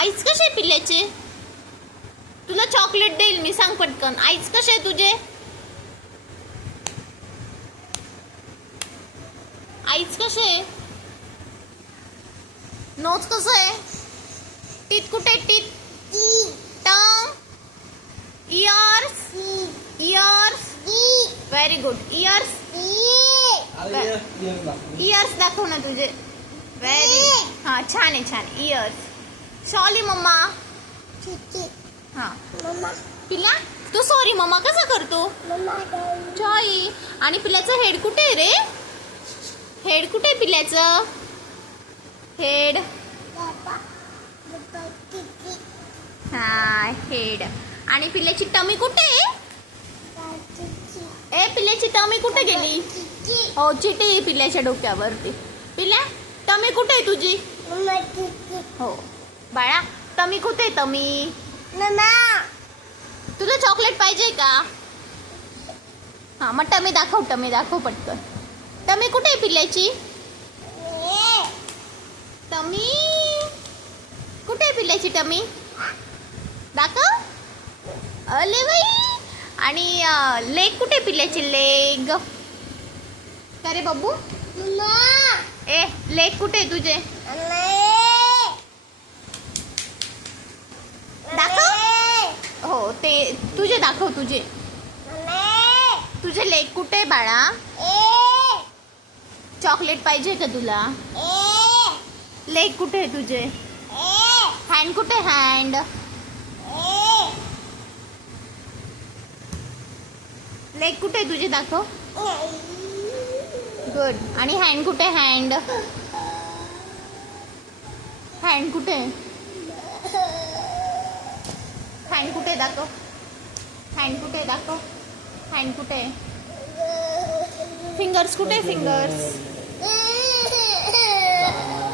Eyes कसे आहे पिल्ल्याचे? तुला चॉकलेट देईल मी, सांग पटकन. आईज कसे आहे तुझे? आईज कसे आहे? नोज कसं आहे? टीथ कुठे आहे? Teeth, tongue, ears, ears, very good. Ears, ears दाखव ना तुझे. व्हेरी, हा छान आहे, छान. इयर्स. सॉरी मम्मा. हा पिल्ला, तू सॉरी मम्मा कसा करतो? चॉई. आणि पिल्ल्याचं हेड कुठे आहे रे? हेड कुठे आहे पिल्ल्याचं? हेड, हा हेड. आणि पिल्ल्याची टमी कुठे आहे? ए पिल्ल्याची टमी कुठे गेली? हो, चिटी आहे पिल्ल्याच्या डोक्यावरती. पिल्ल्या, टमी कुठे आहे तुझी? हो बाळा, टमी कुठे आहे? टमी. तुला चॉकलेट पाहिजे का? हा मग टमी दाखव, टमी दाखव पटकन. टमी कुठे आहे पिल्ल्याची? टमी कुठे आहे पिल्ल्याची? टमी दाखव. अले बाई. आणि लेग कुठे पिल्ल्याची? लेग. का रे बब्बू? ए लेग कुठे आहे तुझे? दाखव. हो ते तुझे दाखव. तुझे तुझे लेग कुठे बाळा? चॉकलेट पाहिजे का तुला? लेग कुठे आहे तुझे? हँड कुठे? हँड. लेग कुठे तुझे? दाखव. गुड. आणि हँड कुठे? हँड. हँड कुठे? हँड कुठे? दाखव. हँड कुठे? दाखव. हँड कुठे? फिंगर्स कुठे? फिंगर्स.